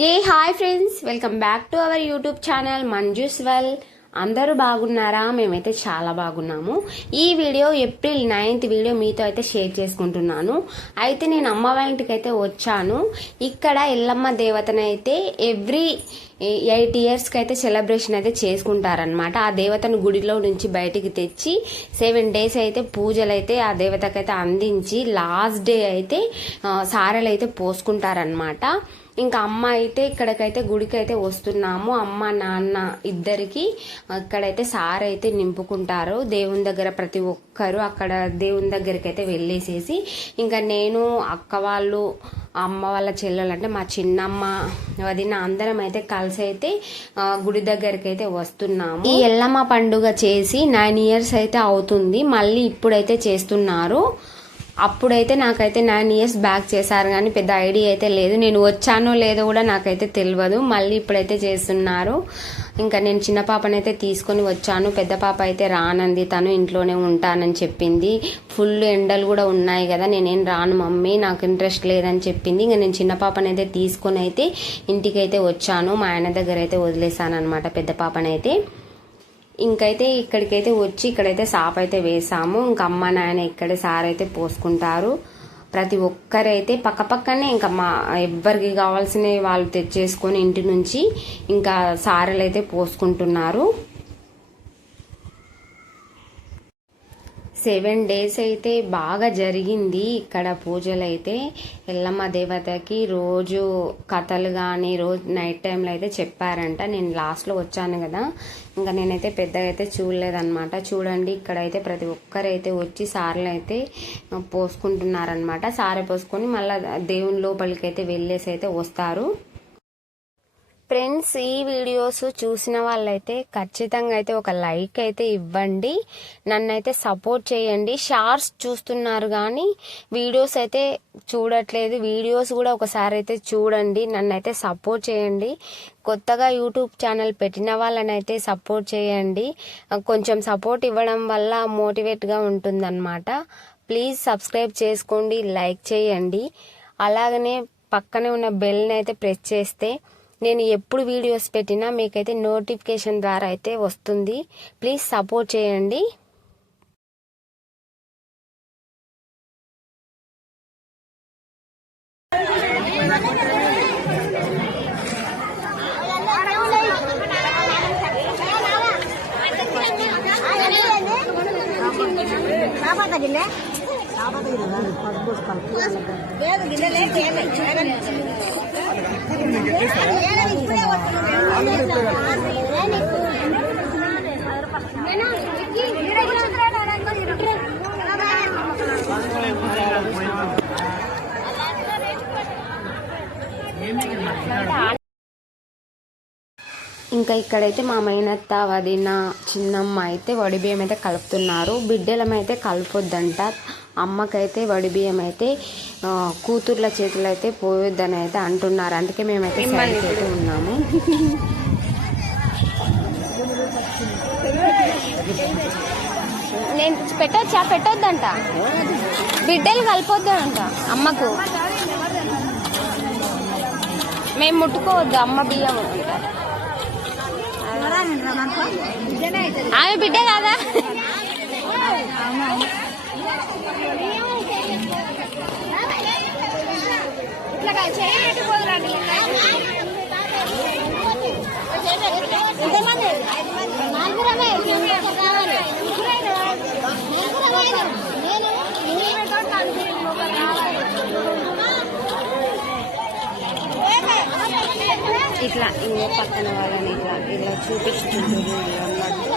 Hi friends, welcome back to our YouTube channel Manju's well. అందరూ బాగున్నారా? మేమైతే చాలా బాగున్నాము. ఈ వీడియో ఏప్రిల్ 9th వీడియో మీతో అయితే షేర్ చేసుకుంటున్నాను. అయితే నేను అమ్మ వాళ్ళ ఇంటికి అయితే వచ్చాను. ఇక్కడ ఎల్లమ్మ దేవతనైతే ఎవ్రీ 8 yearsకి అయితే సెలబ్రేషన్ అయితే చేసుకుంటారనమాట. ఆ దేవతను గుడిలో నుంచి బయటికి తెచ్చి 7 days అయితే పూజలు అయితే ఆ దేవతకైతే అందించి లాస్ట్ డే అయితే సారెలు అయితే పోసుకుంటారనమాట. ఇంకా అమ్మ అయితే ఇక్కడికైతే గుడికి అయితే వస్తున్నాము. అమ్మ నాన్న ఇద్దరికి ఇక్కడైతే సార్ అయితే నింపుకుంటారు. దేవుని దగ్గర ప్రతి ఒక్కరు అక్కడ దేవుని దగ్గరికి అయితే వెళ్ళేసేసి ఇంకా నేను అక్క వాళ్ళు అమ్మ వాళ్ళ చెల్లెలు అంటే మా చిన్నమ్మ వదిన అందరం అయితే కలిసి అయితే గుడి దగ్గరికి అయితే వస్తున్నాము. ఈ ఎల్లమ్మ పండుగ చేసి 9 years అయితే అవుతుంది. మళ్ళీ ఇప్పుడైతే చేస్తున్నారు. అప్పుడైతే నాకైతే 9 years బ్యాక్ చేశారు కానీ పెద్ద ఐడియా అయితే లేదు. నేను వచ్చానో లేదో కూడా నాకైతే తెలియదు. మళ్ళీ ఇప్పుడైతే చేస్తున్నారు. ఇంకా నేను చిన్న పాపనైతే తీసుకొని వచ్చాను. పెద్ద పాప అయితే రానంది, తను ఇంట్లోనే ఉంటానని చెప్పింది. ఫుల్ ఎండలు కూడా ఉన్నాయి కదా, నేనేం రాను మమ్మీ, నాకు ఇంట్రెస్ట్ లేదని చెప్పింది. ఇంకా నేను చిన్న పాపనైతే తీసుకొని అయితే ఇంటికి అయితే వచ్చాను. మా ఆయన దగ్గర అయితే వదిలేసాను అనమాట పెద్ద పాపనైతే. ఇంకైతే ఇక్కడికైతే వచ్చి ఇక్కడైతే సాప్ అయితే వేసాము. ఇంకా అమ్మ నాయన ఇక్కడే సార్ అయితే పోసుకుంటారు. ప్రతి ఒక్కరైతే పక్కపక్కనే ఇంకా మా ఎవ్వరికి కావాల్సినవి వాళ్ళు తెచ్చేసుకొని ఇంటి నుంచి ఇంకా సారెలు అయితే పోసుకుంటున్నారు. 7 days అయితే బాగా జరిగింది ఇక్కడ పూజలు అయితే. ఎల్లమ్మ దేవతకి రోజు కథలు కానీ రోజు నైట్ టైంలో అయితే చెప్పారంట. నేను లాస్ట్లో వచ్చాను కదా, ఇంకా నేనైతే పెద్దగా అయితే చూడలేదన్నమాట. చూడండి ఇక్కడైతే ప్రతి ఒక్కరైతే వచ్చి సార్లు అయితే పోసుకుంటున్నారనమాట. సారె పోసుకొని మళ్ళీ దేవుని లోపలికి అయితే వెళ్ళేసి అయితే వస్తారు. ఫ్రెండ్స్, ఈ వీడియోస్ చూసిన వాళ్ళైతే ఖచ్చితంగా అయితే ఒక లైక్ అయితే ఇవ్వండి. నన్నైతే సపోర్ట్ చేయండి. షార్ట్స్ చూస్తున్నారు కానీ వీడియోస్ అయితే చూడట్లేదు. వీడియోస్ కూడా ఒకసారి అయితే చూడండి. నన్నైతే సపోర్ట్ చేయండి. కొత్తగా యూట్యూబ్ ఛానల్ పెట్టిన వాళ్ళనైతే సపోర్ట్ చేయండి. కొంచెం సపోర్ట్ ఇవ్వడం వల్ల మోటివేట్గా ఉంటుందన్నమాట. ప్లీజ్ సబ్స్క్రైబ్ చేసుకోండి, లైక్ చేయండి. అలాగనే పక్కనే ఉన్న బెల్ని అయితే ప్రెస్ చేస్తే నేను ఎప్పుడు వీడియోస్ పెట్టినా మీకైతే నోటిఫికేషన్ ద్వారా అయితే వస్తుంది. ప్లీజ్ సపోర్ట్ చేయండి. ఇంకా ఇక్కడైతే మా మేనత్త వదిన చిన్నమ్మ అయితే వడిబియ్యం అయితే కలుపుతున్నారు. బిడ్డలమైతే కలపొద్దంట. అమ్మకైతే వడిబియ్యం అయితే కూతుర్ల చేతులు అయితే పోయొద్దని అయితే అంటున్నారు. అందుకే మేమైతే అయితే ఉన్నాము. నేను పెట్టొద్దంట, బిడ్డలు కలపొద్దంట అమ్మకు. మేము ముట్టుకోవద్దు అమ్మ బియ్యం. ఆమె బిడ్డ కాదా? ఇట్లా ఇంకో పక్కన వాళ్ళని ఇలా చూపిస్తుంటుంది అన్నట్టు.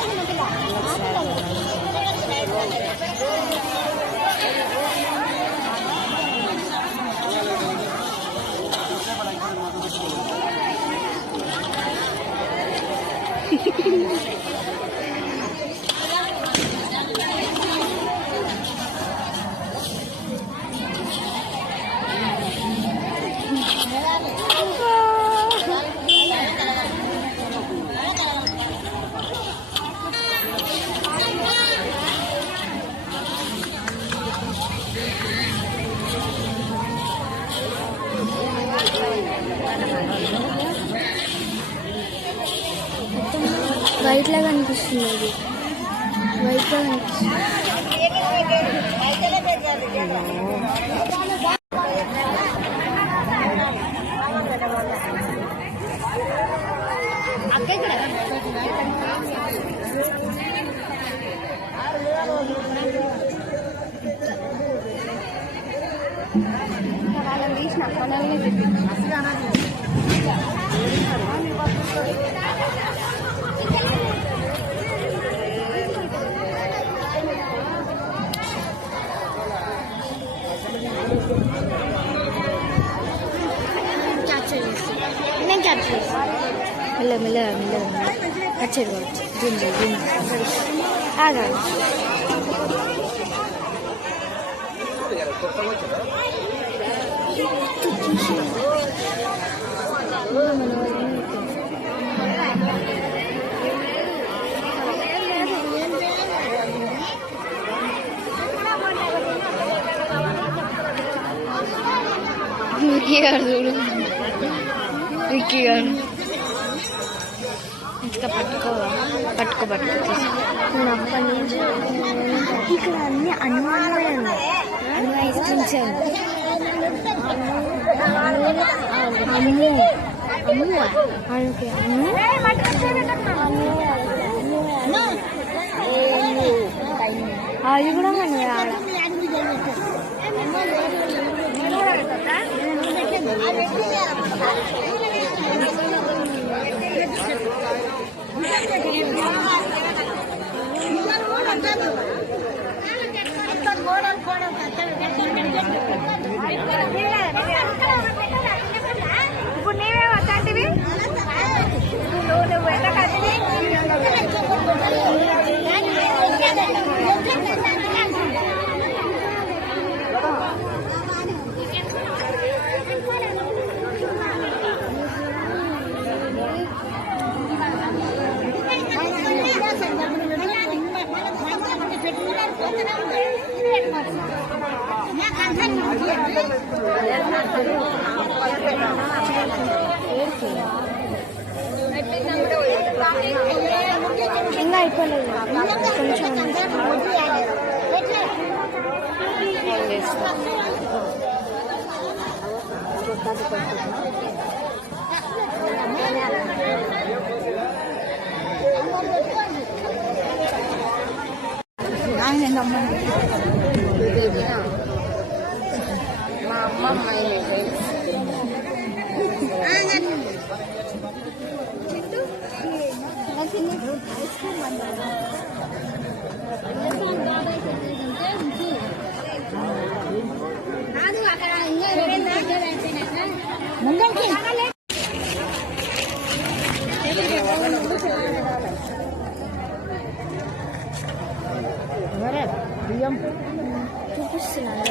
వైట్ లాగా అనిపిస్తుంది. అది వైట్ లాగా అనిపిస్తుంది. వాళ్ళని తీసిన మనల్ని క్యాప్చర్ చేస్తాను. నేను క్యాప్చర్ చేస్తాను. మెల్లగా క్యాప్చర్ కావచ్చు. దీన్ని ఆగా విక్కీ గారు చూడు. విక్కీ గారు ఇంకా పట్టుకో నేను అప్పటి నుంచి ఇక్కడ అన్ని అన్వాయిస్తున్నాను. అది కూడా మనం ఇప్పుడు నీవే వస్తాంటివి. నువ్వు ఎంత ఇంకా అయిపోలేదు. కొంచెం మా అమ్మమ్మ చూపిస్తున్నాను.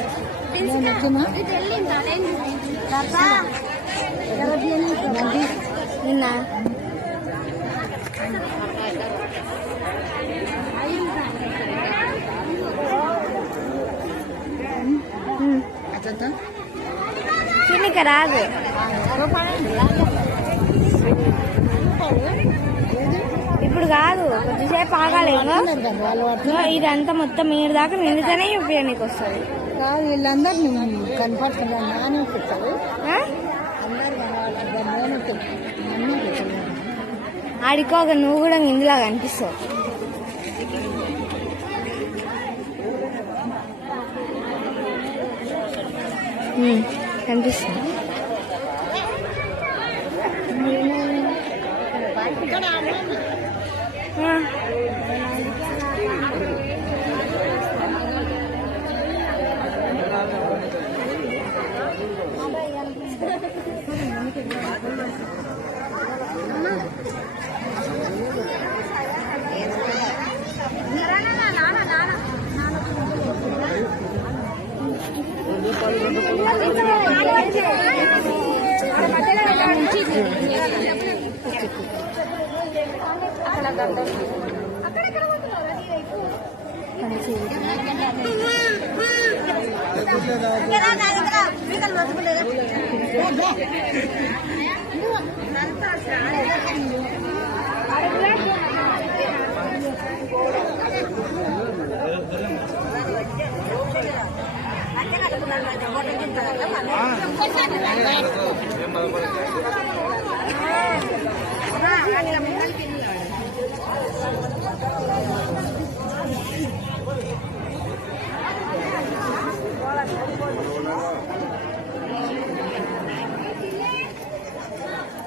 నిన్న చూనిక రాదు. ఇప్పుడు కాదు, కొద్దిసేపు ఆగాలి. ఇదంతా మొత్తం మీరు దాకా నిండితేనే ఉపయోగానికి వస్తుంది. కాదు వీళ్ళందరూ కనపడుతున్నారు. నానే పెట్టారు. ఆడికోగా నువ్వు కూడా ఇందులో కనిపిస్తావు. కనిపిస్తుంది.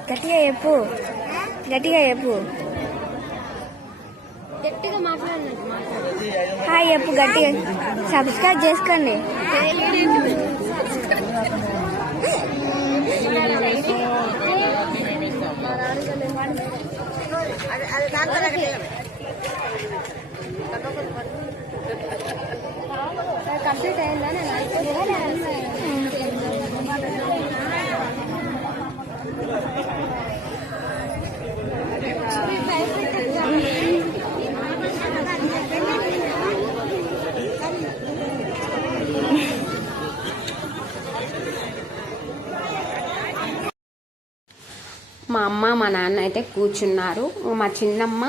గట్టిగా చెప్పు, గట్టిగా చెప్పు. గట్టిగా మాట్లాడినట్టు హాయ్ చెప్పు గట్టిగా. సబ్స్క్రైబ్ చేసుకోండి. కంప్లీట్ అయిందా? మా అమ్మ మా నాన్న అయితే కూర్చున్నారు. మా చిన్నమ్మ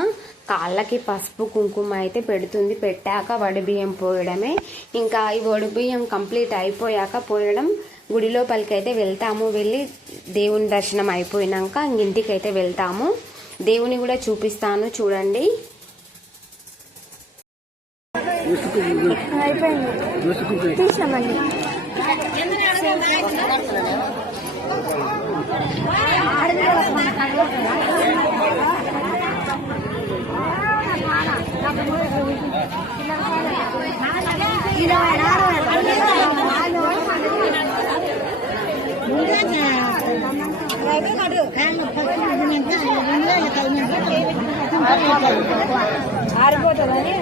కాళ్ళకి పసుపు కుంకుమ అయితే పెడుతుంది. పెట్టాక వడిబియ్యం పోయడమే. ఇంకా ఈ వడిబియ్యం కంప్లీట్ అయిపోయాక పోయడం. గుడి లోపలికి అయితే వెళ్తాము. వెళ్ళి దేవుని దర్శనం అయిపోయినాక ఇంటికి అయితే వెళ్తాము. దేవుని కూడా చూపిస్తాను, చూడండి. అయిపోయింది, తీసినామండి. ఆరిపోతుందని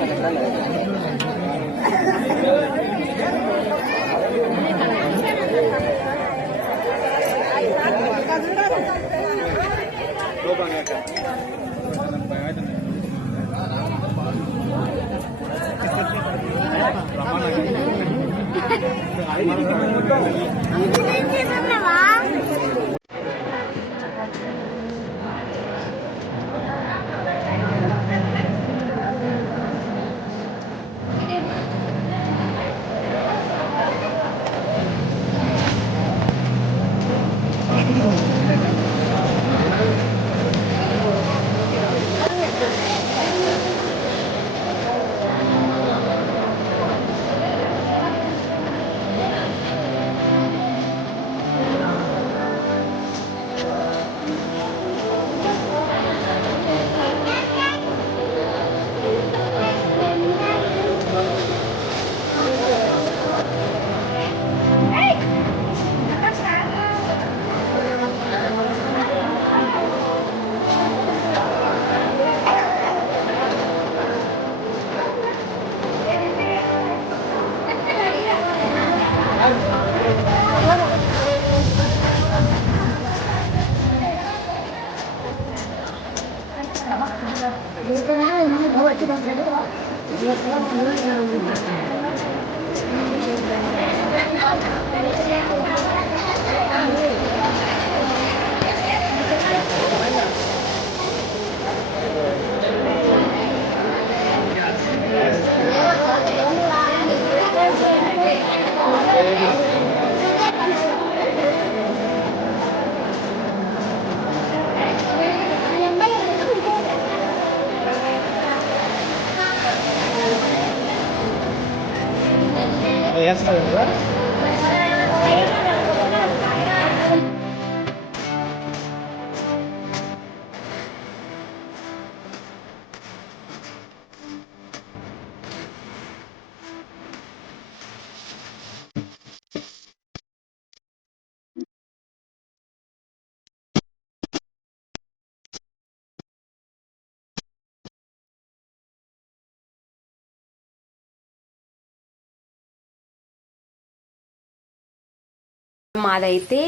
మాదైతే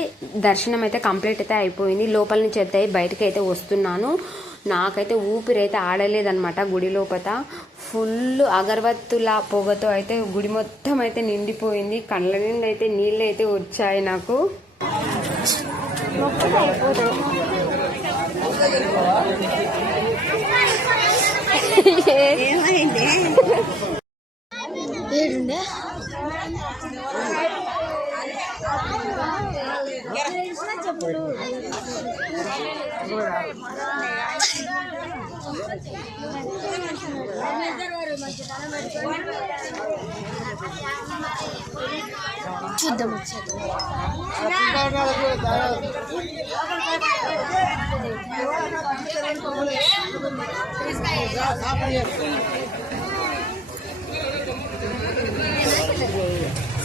దర్శనం అయితే కంప్లీట్ అయితే అయిపోయింది. లోపల నుంచి అయితే బయటకు అయితే వస్తున్నాను. నాకైతే ఊపిరైతే ఆడలేదన్నమాట. గుడి లోపల ఫుల్ అగరబత్తుల పొగతో అయితే గుడి మొత్తం అయితే నిండిపోయింది. కళ్ళ నిండి అయితే నీళ్ళు అయితే వచ్చాయి నాకు. చూద్దాం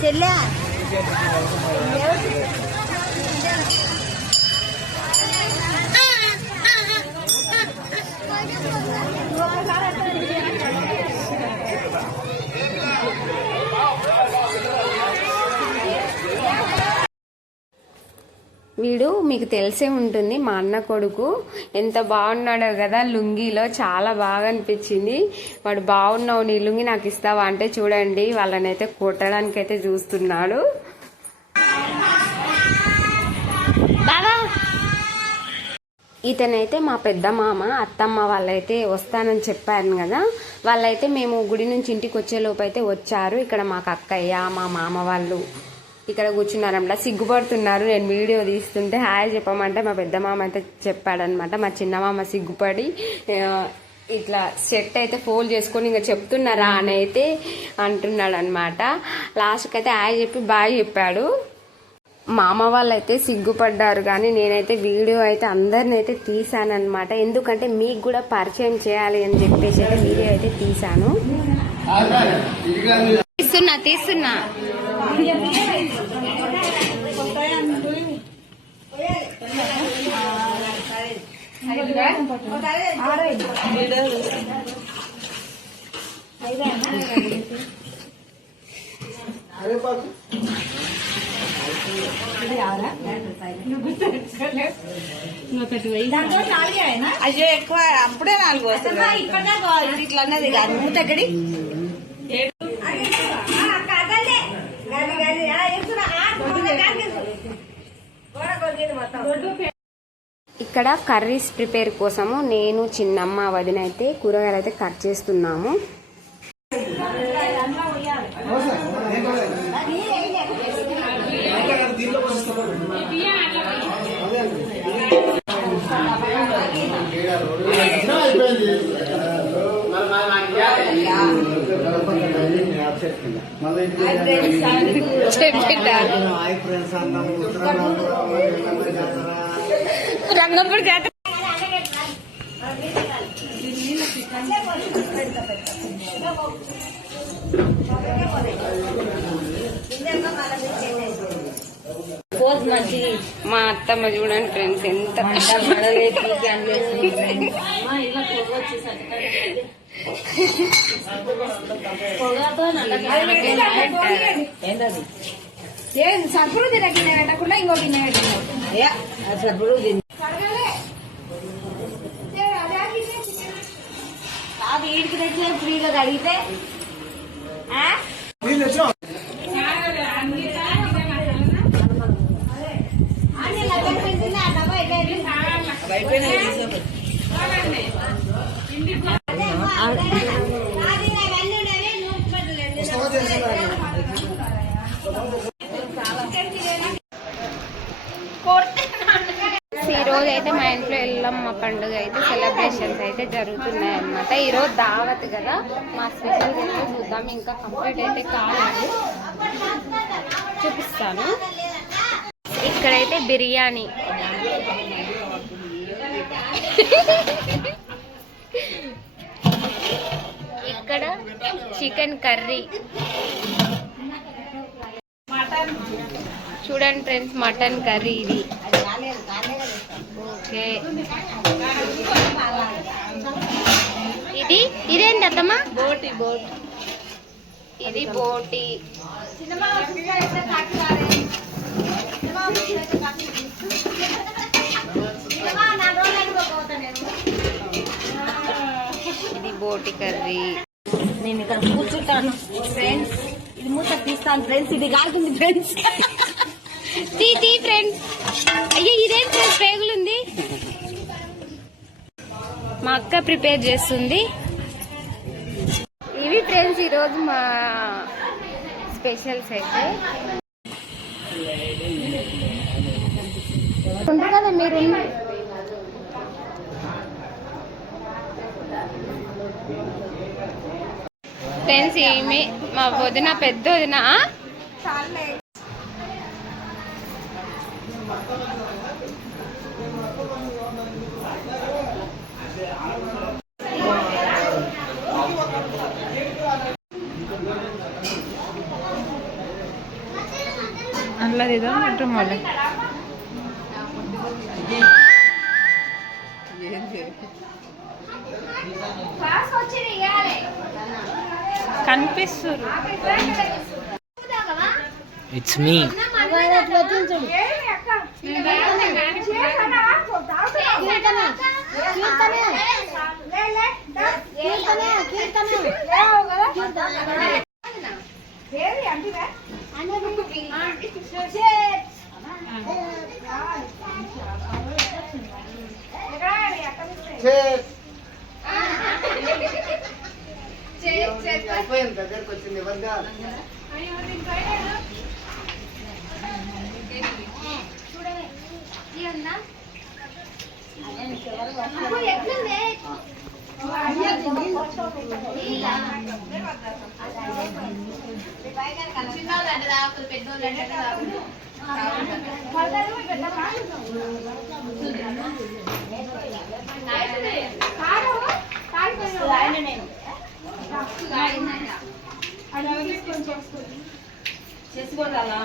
చెల్లె వీడు మీకు తెలిసే ఉంటుంది, మా అన్న కొడుకు. ఎంత బాగున్నాడో కదా లుంగిలో, చాలా బాగా అనిపించింది. వాడు బాగున్నావు, నీ లుంగి నాకు ఇస్తావా అంటే చూడండి వాళ్ళనైతే కొట్టడానికి అయితే చూస్తున్నాడు. ఇతనైతే మా పెద్ద మామ, అత్తమ్మ వాళ్ళైతే వస్తానని చెప్పాను కదా, వాళ్ళైతే మేము గుడి నుంచి ఇంటికి వచ్చేలోపు అయితే వచ్చారు. ఇక్కడ మాకు అక్కయ్య, మా మామ వాళ్ళు ఇక్కడ కూర్చున్నారన్నమాట. సిగ్గుపడుతున్నారు నేను వీడియో తీస్తుంటే. హాయ్ చెప్పమంటే మా పెద్ద మామ అయితే చెప్పాడనమాట. మా చిన్న మామ సిగ్గుపడి ఇట్లా షర్ట్ అయితే ఫోల్డ్ చేసుకొని ఇంకా చెప్తున్నారా అని అయితే అంటున్నాడు అనమాట. లాస్ట్కి అయితే హాయ్ చెప్పి బాయ్ చెప్పాడు. మామ వాళ్ళు అయితే సిగ్గుపడ్డారు, కానీ నేనైతే వీడియో అయితే అందరిని అయితే తీసాను అనమాట. ఎందుకంటే మీకు కూడా పరిచయం చేయాలి అని చెప్పేసి అయితే వీడియో అయితే తీసాను. తీస్తున్నా అయ్యో ఎక్కువ అప్పుడే 4 వస్తుంది ఇట్లా అన్నది కాదు. మూత ఎక్కడి ఇక్కడ కర్రీస్ ప్రిపేర్ కోసము నేను, చిన్నమ్మ, వదిన అయితే కూరగాయలు అయితే కట్ చేస్తున్నాము. రంగంపూడి జాతర మా అత్తమ్మ చూడండి ఫ్రెండ్స్ ఎంత సరుకులు తినకుండా పెట్టకుండా ఇంకో గిన్నె సరుకులు అది ఈడికి తెచ్చిన ఫ్రీగా కడిగితే ఈ రోజు అయితే మా ఇంట్లో ఎల్లమ్మ పండుగ అయితే సెలబ్రేషన్స్ అయితే జరుగుతున్నాయి అన్నమాట. ఈరోజు దావత్ కదా, మా స్పెషల్ అయితే చూద్దాం. ఇంకా కంప్లీట్ అయితే కాలేదు, చూపిస్తాను. ఇక్కడైతే బిర్యానీ, ఇక్కడ చికెన్ కర్రీ, చూడండి ఫ్రెండ్స్ మటన్ కర్రీ ఇది. ఓకే, ఇదేంటి అత్తమ్మా? బోటి. ఇది బోటి. ఇది బోటి కర్రీ. నేను ఇక్కడ కూర్చుంటాను ఫ్రెండ్స్. ఇది మూత తీస్తాను ఫ్రెండ్స్. ఇది కాలుతుంది ఫ్రెండ్స్. తీ ఫ్రెండ్స్. అయ్యో ఇదేం ఫ్రెండ్స్ పేగులుంది. మా అక్క ప్రిపేర్ చేస్తుంది. ఇవి ఫ్రెండ్స్ ఈరోజు మా స్పెషల్స్ అయితే. ఉంటారు కదా మీరు, ఫ్రెండ్స్ ఈమె మా వదిన పెద్ద వదిన. అల్లది బెడ్రూమ్ వాళ్ళ కనిపిస్తారు. ఇట్స్ మీ దగ్గరకు వచ్చింది ఎవరిగా చేసుకోవాలా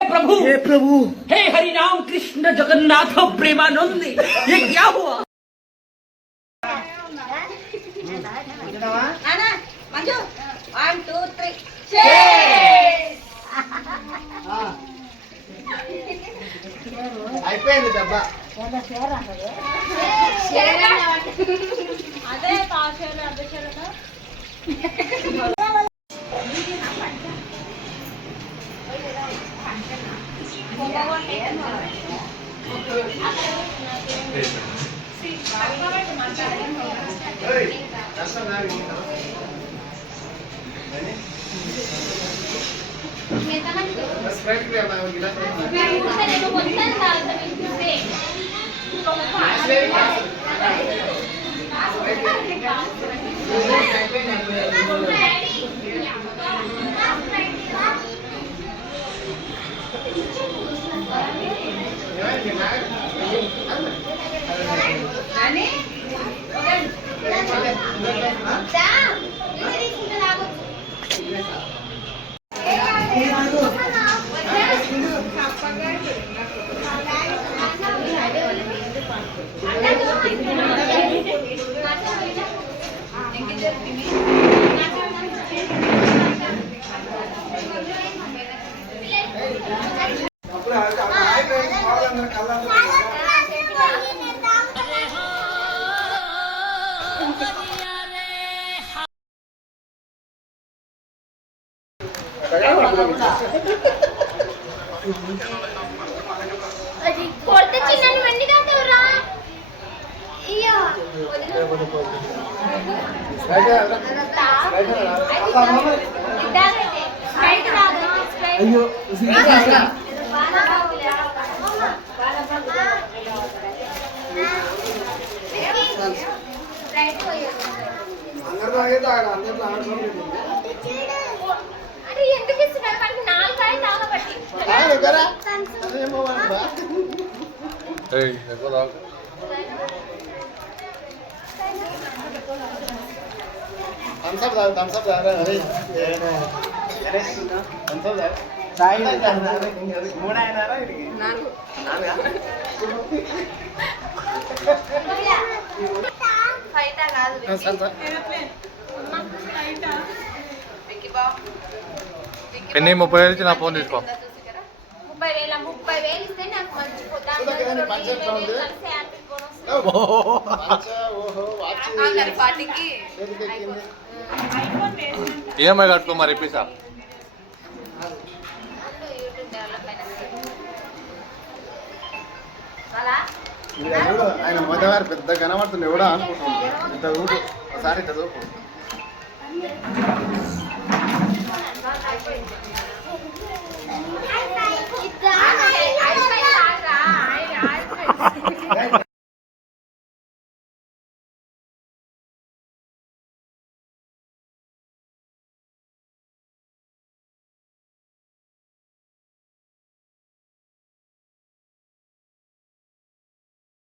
प्रभु हे प्रभु हे हरि राम कृष्ण जगन्नाथ प्रेमानंद ये क्या हुआ? మంజు 1 2 3 అయిపోయింది డబ్బా అదే పాషాలు అధ్యక్షులతో కొడితే చిన్న వెండి కాదురా. అయ్యో అందరితో అయితే అందరితో ఆడుకోలేదు ఎందుకు ఇస్తున్నారు మనకి 4 కాయలు తాగబట్టి థమ్స్అప్ తాగు థమ్స్అప్ తాగరా అరే థమ్స్అప్ తాగు సాయి మూడు అయినారా ఇడికి ఎన్ని 30,000 ఇచ్చి నా ఫోన్ తీసుకో. 30,000 ఇస్తే నాకు మంచి ఈఎంఐ కట్టుకో మరి ఇప్పిస్తా. చూడు ఆయన మొదవారు పెద్ద కనబడుతుంది ఎవడో అనుకుంటున్నాడు ఇంత చూడు ఒకసారి ఇంత చూపు